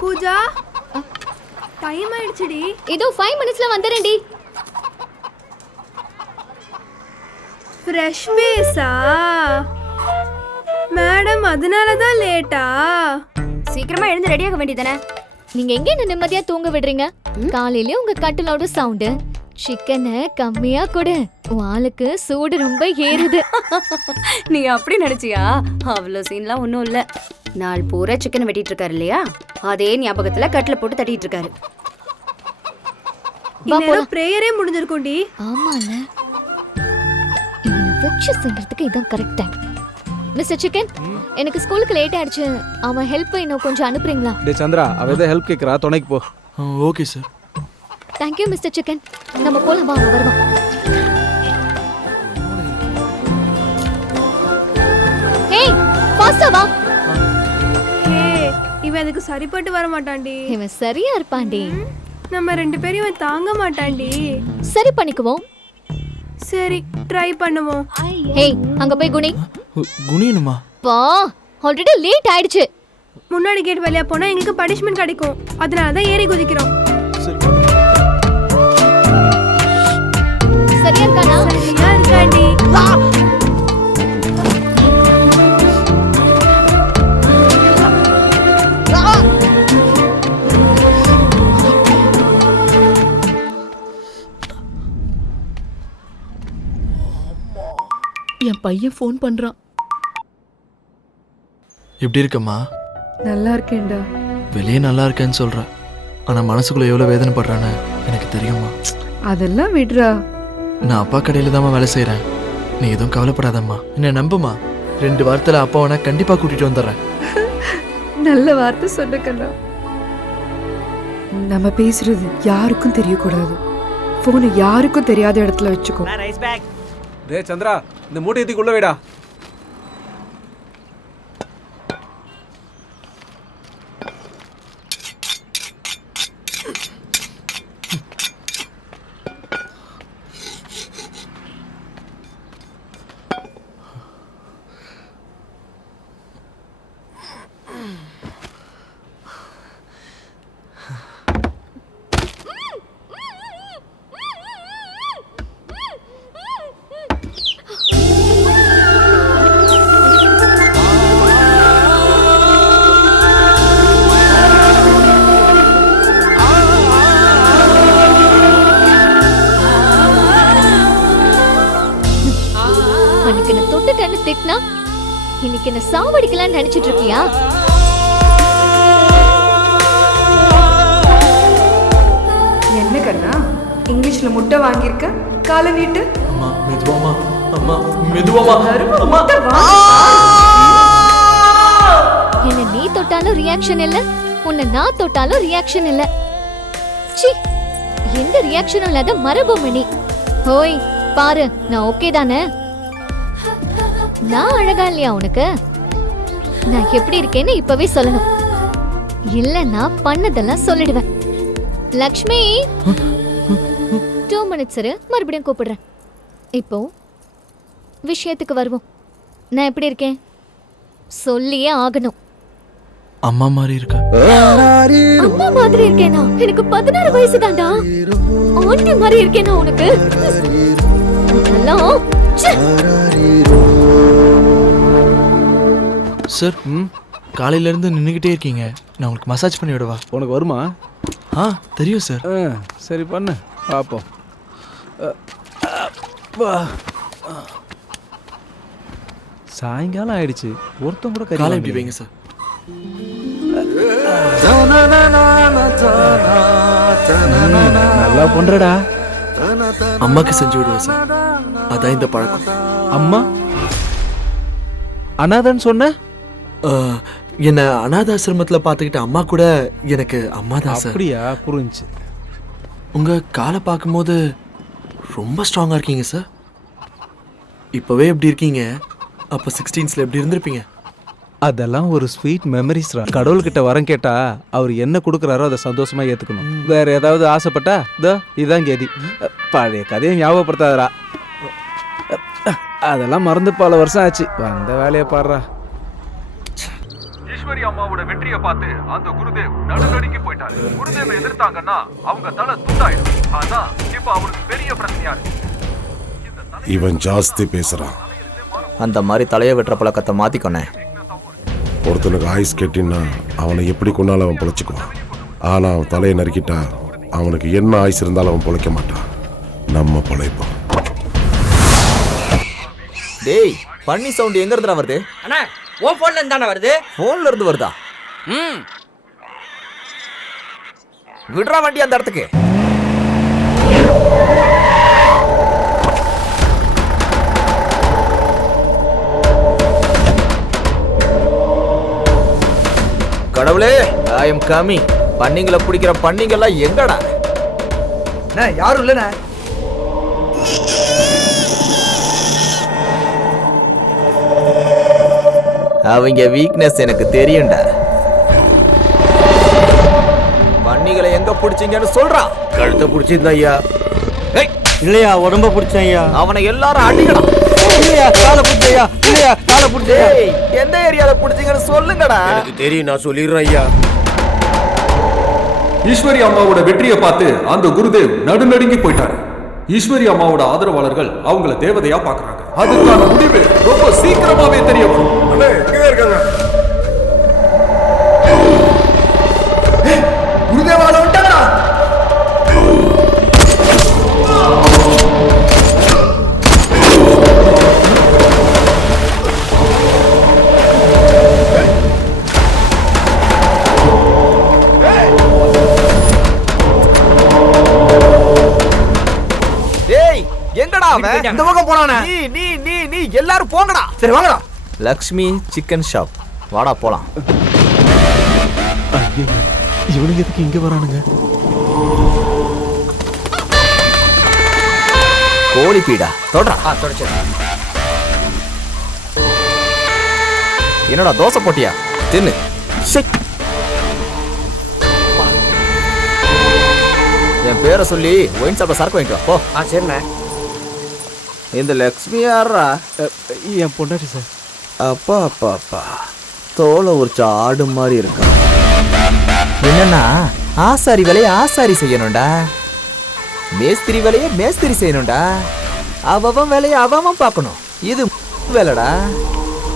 Pooja time ஆயிடுச்சுடி. இதோ 5 மினிட்ஸ்ல வந்துறேன்டி. Fresh ஃபேஸா madam? அதனால தான் லேட்டா? சீக்கிரமா எழுந்து ரெடி ஆக வேண்டியதானே? நீங்க எங்க என்ன நிம்மதியா தூங்க விடுறீங்க? காலையில உங்க கட்டிலோட சவுண்டு, சிக்கனை கம்மியா கொடு, உன் ஆளுக்கு சூடு ரொம்ப ஏறுது. நீ அப்படி நினைச்சியா? அவ்வளோ சீன்லாம் ஒன்றும் இல்லை. நாள் பூரா சிக்கன் வெட்டிட்டு இருக்காரு இல்லையா, அதே ஞாபகத்துல கட்டில போட்டு தட்டிட்டு இருக்காரு. பிரேயரே முடிஞ்சிருக்கும்டி. ஆமாண்ண, இவனை வச்சு செய்யறதுக்கு இதான் கரெக்ட் டைம். மிஸ்டர் சிக்கன், எனக்கு ஸ்கூலுக்கு லேட் ஆயிடுச்சு. அவன் ஹெல்ப் இன்னும் கொஞ்சம் அனுப்புறீங்களா? டேய் சந்திரா, அவ ஏதோ ஹெல்ப் கேக்குறா, துணைக்கு போ. Okay sir. Thank you mister chicken. நம்ம போலாம், வா வருவான். ஹே ஃபாஸ்டா வா. ஹே, இவன் அதுக்கு சரிப்பட்டு வர மாட்டான்டி. இவன் சரியா இருப்பான்டி. நம்ம 2 பேரும் இவன் தாங்க மாட்டான்டி. சரி பண்ணிக்குவோம். சரி ட்ரை பண்ணுவோம். ஹே, அங்க போய் குனி. குனியணுமா? பா, ஆல்ரெடி லேட் ஆயிடுச்சு. முன்னாடி கேட் வழியா போனா எங்களுக்கு பனிஷ்மென்ட் கிடைக்கும். அதனால தான் ஏறி குதிக்கிறோம். சரியா இருக்கானா? சரியா இருக்காண்டி. என் பையன் ஃபோன் பண்றான். எப்படி இருக்கம்மா? நல்லா இருக்கேன்டா. வெளியே நல்லா இருக்கேன்னு சொல்ற, ஆனா மனசுக்குள்ள எவ்வளவு வேதனைப்படுறான்னு எனக்கு தெரியுமா? அதெல்லாம் விடுறா. நான் அப்பா கடையில தான் வேலை செய்யறேன். நீ எதுவும் கவலைப்படாதம்மா, என்ன நம்புமா. 2 வாரத்துல அப்பாவை நான் கண்டிப்பா கூட்டிட்டு வந்துடுறேன். நல்ல வார்த்தை சொன்ன கண்ணா. நம்ம பேசுறது யாருக்கும் தெரியக்கூடாது. போனை யாருக்கும் தெரியாத இடத்துல வச்சுக்கோ. டேய் சந்திரா, இந்த மூட்டை ஏத்திக்குள்ள வைடா. திட்டினா இன்னைக்கு என்ன சாவடிக்கலாம்னு நினைச்சிட்டு இருக்கியா? என்ன கண்ணா, இங்கிலீஷ்ல முட்டை வாங்கியிருக்க? காலை நீட்டு. அம்மா மெதுவாமா, அம்மா மெதுவாமா. என்ன நீ தொட்டாலும் ரியாக்ஷன் இல்ல, உன்னை நான் தொட்டாலும் ரியாக்ஷன் இல்ல. சி, எந்த ரியாக்ஷனும் இல்லாத மரபொம்மணி. ஹோய் பாரு, நான் ஓகே தானே? நான் அழகா இல்லையா உனக்கு? நான் எப்படி இருக்கேன்னு இப்பவே சொல்லணும், இல்ல நான் பண்ணதெல்லாம் சொல்லிடுவேன். லக்ஷ்மி, 2 மினிட்ஸ் இரு, மறுபடியும் கூப்பிடுறேன். இப்போ விஷயத்துக்கு வருவோம். நான் எப்படி இருக்கேன் சொல்லியே ஆகணும். அம்மா மாதிரி இருக்க. அம்மா மாதிரி இருக்கேனா? எனக்கு 16 வயசு தான்டா. ஆண்டி மாதிரி இருக்கேனா உனக்கு? சார், காலையில இருந்து நின்றுகிட்டே இருக்கீங்க, நான் உங்களுக்கு மசாஜ் பண்ணி விடவா? உனக்கு வருமா? தெரியும் சார். சரி பண்ணு பார்ப்போம். சாயங்காலம் ஆயிடுச்சு, ஒருத்தம் கூட காலை எப்படி வைங்க சார். நல்லா பண்றடா. அம்மாக்கு செஞ்சு விடுவேன் சார், அதான் இந்த பழக்கம். அம்மா அனாதன்னு சொன்ன? என்ன அனாதாசிரமத்தில் பார்த்துக்கிட்ட அம்மா கூட எனக்கு அம்மா தான் சார். அப்படியா? புரிஞ்சு. உங்கள் காலை பார்க்கும்போது ரொம்ப ஸ்ட்ராங்காக இருக்கீங்க சார். இப்போவே எப்படி இருக்கீங்க, அப்போ 16ஸ்ல எப்படி இருந்திருப்பீங்க? அதெல்லாம் ஒரு ஸ்வீட் மெமரிஸ்ரா. கடவுள்கிட்ட வரம் கேட்டா அவர் என்ன கொடுக்குறாரோ அதை சந்தோஷமா ஏற்றுக்கணும். வேற ஏதாவது ஆசைப்பட்டா இதோ இதான் கேதி. பழைய கதையை ஞாபகப்படுத்தாதரா. அதெல்லாம் மறந்து பல வருஷம் ஆச்சு. வந்த வேலையை பாடுறா. ஈஸ்வரி அம்மாவோட வெற்றியை பார்த்து அந்த குருதேவ் நடுநடுங்கி போயிட்டாரு. குருதேவை எதிர்த்தாங்கன்னா அவங்க தலை துண்டாயிடும். ஆனா இப்ப அவருக்கு பெரிய பிரச்சனையா இருக்கு. இவன் ஜாஸ்தி பேசுறான். அந்த மாதிரி தலையை வெட்டுற பழக்கத்தை மாத்திக்கொனே. ஒருத்தனுக்கு ஆயுஸ் கேட்டின்னா அவனை எப்படி கொண்டாலும் அவன் பொழைச்சிக்குவான். ஆனா அவன் தலையை நறுக்கிட்டா அவனுக்கு என்ன ஆயுஸ் இருந்தாலும் அவன் பொழைக்க மாட்டான். நம்ம பொழைப்போம். டேய், பண்ணி சவுண்ட் எங்க இருந்துடா வருது? அண்ணா உன் போன்ல இருந்தானே வருது. போன்ல இருந்து வருதா? விடுறா வண்டி அந்த இடத்துக்கு. கடவுளே, ஐ எம் கமிங். பண்ணிங்களை பிடிக்கிற பண்ணிங்கெல்லாம் எங்கடா? யாரும் இல்லண்ணா. அவங்க வீக்னஸ் எனக்கு தெரியும்டா. பண்ணிகளை எங்க பிடிச்சீங்கன்னு சொல்றான். கழுத்தை பிடிச்சிருந்தா ஐயா. இல்லையா உடம்ப பிடிச்சேன் ஐயா. அவனை எல்லாரும் அடிக்கலாம். இல்லையா காலை பிடிச்சையா. இல்லையா காலை பிடிச்சையா. எந்த ஏரியால பிடிச்சீங்கன்னு சொல்லுங்கடா. எனக்கு தெரியும், நான் சொல்லிடுறேன் ஐயா. ஈஸ்வரி அம்மாவோட வெற்றியை பார்த்து அந்த குருதேவ் நடுநடுங்கி போயிட்டாரு. ஈஸ்வரி அம்மாவோட ஆதரவாளர்கள் அவங்கள தேவதையா பாக்குறாங்க. அதுக்கான முடிவு ரொம்ப சீக்கிரமாவே தெரிய வரும். குருதேவால விட்டாங்கடா. எங்கடா அவன்? இந்த பக்கம் போறானே. நீ எல்லாரும் போங்கடா. சரி வாங்கடா. லக்ஷ்மி சிக்கன் ஷாப், வாடா போலாம். இவனுக்கு எதுக்கு இங்க வரானுங்க? கோழி பீடா தொடரா. என்னடா தோசை போட்டியா? தின்னு. என் பேரை சொல்லி ஒயின் சாப்பிட சரக்கு வாங்கிட்டு வா. போ. சரிண்ணே. இந்த லக்ஷ்மி யாரா? என் பொண்டாட்டி சார். அப்பா அப்பா அப்பா, தோலை உரிச்ச ஆடு மாதிரி இருக்கா. என்னன்னா ஆசாரி வேலையை ஆசாரி செய்யணும்டா, மேஸ்திரி வேலையை மேஸ்திரி செய்யணும்டா, அவன் வேலையை அவன் பார்க்கணும். இது வேலைடா.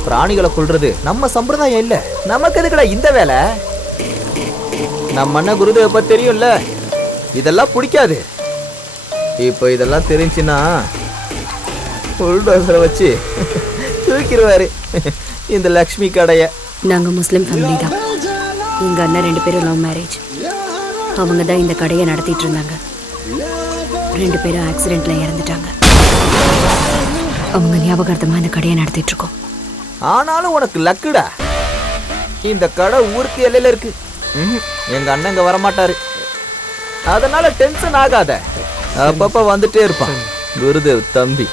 பிராணிகளை கொல்றது நம்ம சம்பிரதாயம் இல்ல. நமக்கு எதுக்குடா இந்த வேலை? நம்ம அண்ணன் குருதேவ பத்தி தெரியும்ல, இதெல்லாம் பிடிக்காது. இப்போ இதெல்லாம் தெரிஞ்சுன்னா புல்டோசரை வச்சு தூக்கிடுவாரு இந்த லக்ஷ்மி கடைய. நாங்க முஸ்லிம் ஃபேமிலி தான். எங்க அண்ணன் 2 பேரும் லவ் மேரேஜ். அவங்க தான் இந்த கடையை நடத்திட்டு இருந்தாங்க. 2 பேரும் ஆக்சிடென்ட்ல இறந்துட்டாங்க. அவங்க ஞாபகார்த்தமா இந்த கடையை நடத்திட்டு இருக்கோம். ஆனாலும் உனக்கு லக்குடா, இந்த கடை ஊருக்கு எல்லையில இருக்கு. எங்க அண்ணன் இங்க வரமாட்டாரு, அதனால டென்ஷன் ஆகாத. அப்பப்ப வந்துட்டே இருப்பான் குருதேவ் தம்பி.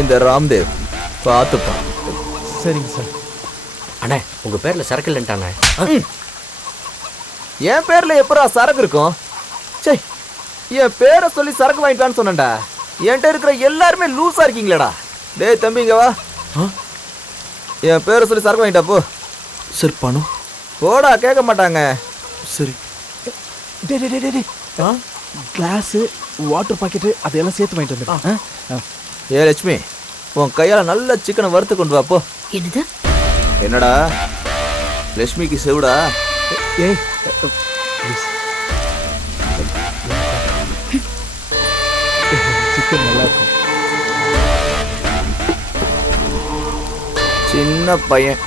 இந்த ராம்தேவ் பார்த்துப்பான். சரிங்க சார். அண்ணே உங்க பேர்ல சரக்கு இல்லைன்ட்டானே. என் பேர்ல எப்படா சரக்கு இருக்கும்? சே, என் பேரை சொல்லி சரக்கு வாங்கிட்டான்னு சொன்னேன்டா. என்கிட்ட இருக்கிற எல்லாருமே லூஸா இருக்கீங்களேடா. டேய் தம்பி இங்க வா. என் பேரை சொல்லி சரக்கு வாங்கிட்டா போ. சார் பணம்? போடா, கேட்க மாட்டாங்க. சரி. கிளாஸு, வாட்டர் பாக்கெட்டு அதெல்லாம் சேர்த்து வாங்கிட்டு வந்துடுறேன். ஏ லட்சுமி, உன் கையால நல்ல சிக்கனை வறுத்து கொண்டு வா போ. என்னது? என்னடா லட்சுமிக்கு செவிடா? ஏய் சிக்கன் நல்லா இருக்கும். சின்ன பையன்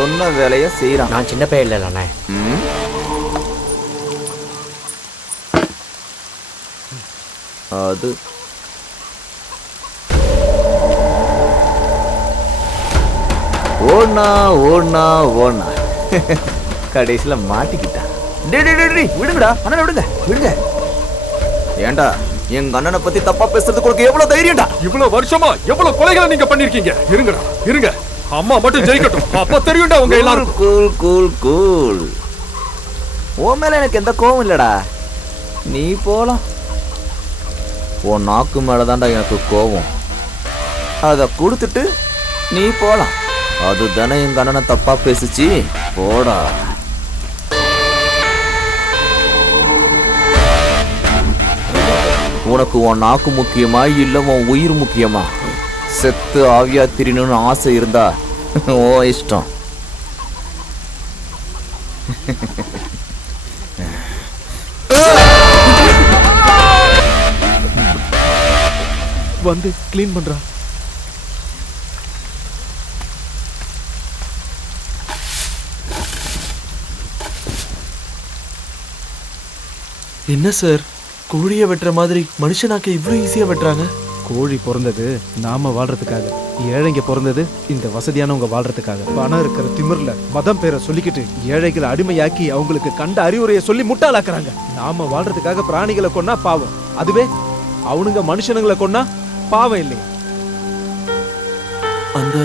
சொன்ன வேலையை செய்யறான். நான் சின்ன பையன் இல்லைண்ணே. அது ஓடனா ஓடனா ஓடனா கடைசியில மாட்டிக்கிட்டான். விடுங்கடா அண்ணனை, விடுங்க விடுங்க. ஏண்டா எங்க அண்ணனை பத்தி தப்பா பேசுறதுக்கு உனக்கு எவ்வளவு தைரியம்டா? இவ்வளவு வருஷமா எவ்வளவு கொலைகளை நீங்க பண்ணிருக்கீங்க. இருங்கடா இருங்க, அம்மா மட்டும் ஜெயிக்கட்டும், அப்ப தெரியும்டா உங்க எல்லாரும். Cool cool cool. உன் மேல எனக்கு எந்த கோவம் இல்லடா, நீ போலாம். உன் நாக்கு மேலதான்டா எனக்கு கோவம். அதை கொடுத்துட்டு நீ போலாம். அதுதானே எங்க அண்ணனை தப்பா பேசுச்சு. போடா. உனக்கு உன் நாக்கு முக்கியமா இல்ல உன் உயிர் முக்கியமா? செத்து ஆவியா திரியணும்னு ஆசை இருந்தா ஓ இஷ்டம். வந்து க்ளீன் பண்றா. என்ன சார், கோழியை வெட்டுற மாதிரி மனுஷனாக்க இவ்வளோ ஈஸியாக வெட்டுறாங்க? கோழி பிறந்தது நாம வாழ்றதுக்காக, ஏழைங்க பிறந்தது இந்த வசதியானவங்க வாழ்றதுக்காக. பணம் இருக்கிற திமிர்ல மதம் பேரை சொல்லிக்கிட்டு ஏழைகளை அடிமையாக்கி அவங்களுக்கு கண்ட அறிவுரையை சொல்லி முட்டாளாக்குறாங்க. நாம வாழ்றதுக்காக பிராணிகளை கொன்னா பாவம், அதுவே அவனுங்க மனுஷனுங்களை கொன்னா பாவம் இல்லையா? அந்த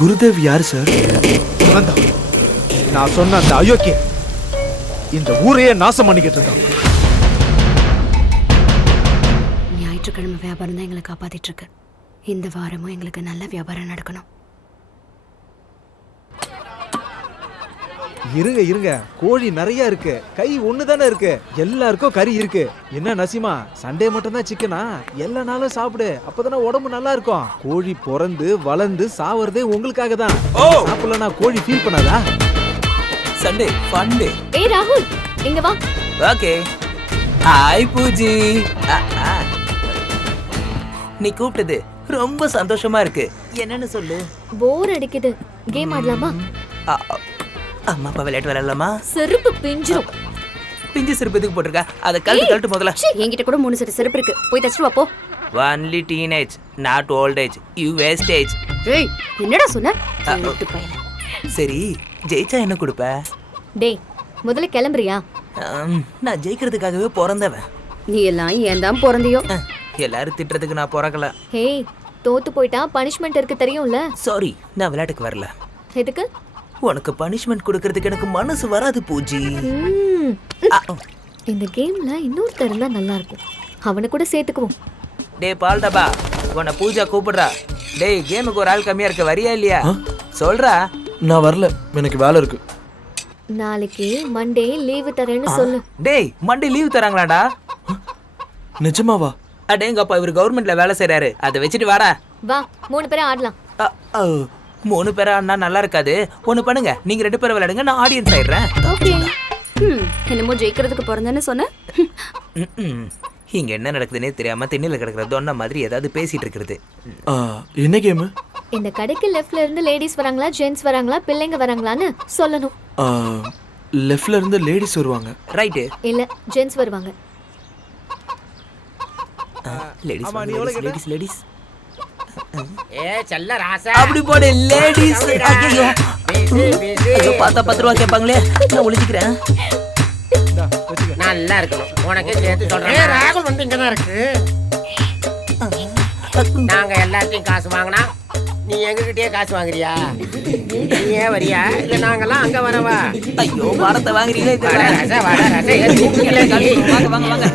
குருதேவ் யார் சார்? நான் சொன்ன அந்த அயோக்கிய இந்த ஊரையே நாசம் பண்ணிக்கிட்டு இருக்கான். ஞாயிற்றுக்கிழமை வியாபாரம் தான் எங்களை காப்பாத்திட்டு இருக்கு. இந்த வாரமும் எங்களுக்கு நல்ல வியாபாரம் நடக்கணும். இருங்க இருங்க, கோழி நிறைய இருக்கு, கை ஒண்ணு தானே இருக்கு, எல்லாருக்கும் கறி இருக்கு. என்ன நசிமா, சண்டே மட்டும் தான் சிக்கனா? எல்லா நாளும் சாப்பிடு, அப்பதானே உடம்பு நல்லா இருக்கும். கோழி பிறந்து வளர்ந்து சாவறதே உங்களுக்காக தான். சாப்பிடலனா கோழி ஃபீல் பண்ணாதா? சண்டே ஃபண்டே. ஏய் ராகுல், இங்க வா. ஓகே. ஹாய் பூஜி. நீ கூப்பிட்டது ரொம்ப சந்தோஷமா இருக்கு. என்னன்னு சொல்லு. போர் அடிக்குது, கேம் ஆடலாமா? அம்மா அப்பா விளையாட்டு விளையாடலாமா? செருப்பு பிஞ்சிரும். பிஞ்சு செருப்பு எதுக்கு போட்டிருக்க? அதை கழட்டு முதல்ல. என்கிட்ட கூட 3 செட் செருப்பு இருக்கு, போய் தச்சுட்டு வா போ. Only teenage, not old age. You wastage. ஏய், என்னடா சொன்ன? சரி, ஜெயிச்சா என்ன கொடுப்ப? டேய், முதல்ல கிளம்புறியா? நான் ஜெயிக்கிறதுக்காகவே பிறந்தவன். நீ எல்லாம் ஏன் தான் பிறந்தியோ? எல்லாரும் திட்டுறதுக்கு நான் பிறக்கல. ஹேய், தோத்து போயிட்டா பனிஷ்மெண்ட் இருக்கு தெரியும்ல? சாரி, நான் விளையாட்டுக்கு வரல. எதுக்கு? உனக்கு பனிஷ்மெண்ட் கொடுக்கறதுக்கு எனக்கு மனசு வராது பூஜி. இந்த கேம்ல இன்னொருத்தர் இருந்தா நல்லா இருக்கும், அவனை கூட சேர்த்துக்குவோம். டேய் பால்டபா, உன்னை பூஜா கூப்பிடுறா. டேய், கேமுக்கு ஒரு ஆள் கம்மியா இருக்க, வரியா இல்லையா? சொல்றா. நான் வரல, எனக்கு வேலை இருக்கு. நாளைக்கு மண்டே லீவு தரேன்னு சொல்லு. டேய், மண்டே லீவ் தராங்களாடா? நிஜமாவா? அடேங்கப்பா, இவர் கவர்மெண்ட்ல வேலை செய்யறாரு. அதை வச்சுட்டு வாடா. வா, 3 பேரும் ஆடலாம். 3 பேரா ஆடினா நல்லா இருக்காது. ஒண்ணு பண்ணுங்க, நீங்க 2 பேரும் விளையாடுங்க, நான் ஆடியன்ஸ் ஆயிடுறேன். ஓகே. என்னமோ ஜெயிக்கிறதுக்கு பிறந்தேன்னு சொன்ன. இங்க என்ன நடக்குதுன்னே தெரியாம திண்ணில கிடக்குற தொன்ன மாதிரி ஏதாவது பேசிட்டு இருக்கிறது. என்ன கேம்? இந்த கடைக்கு லெஃப்ட்ல இருந்து லேடிஸ் வராங்களா, ஜென்ட்ஸ் வராங்களா, பிள்ளைங்க வராங்களான்னு சொல்லணும். லெஃப்ட்ல இருந்து லேடிஸ் வருவாங்க. ரைட். இல்ல, ஜென்ட்ஸ் வருவாங்க. Ladies ladies ladies. ஏ செல்ல ராசா, அப்படி போடு லேடிஸ். ஐயோ, பார்த்தா 10 ரூபா கேட்பாங்களே, நான் ஒளிஞ்சிக்கிறேன். நல்லா இருக்கணும், உனக்கே சேர்த்து சொல்றேன். ஏ ராகுல் வந்து இங்க தான் இருக்கு. நாங்க எல்லாத்தையும் காசு வாங்கினா நீ எங்ககிட்டயே காசு வாங்குறியா? நீ ஏன் வரியா இல்ல நாங்கெல்லாம் அங்க வரவா? ஐயோ, பாரத்தை வாங்குறீங்களே. வாடா ராசா, வாடா ராசா. வாங்க வாங்க வாங்க.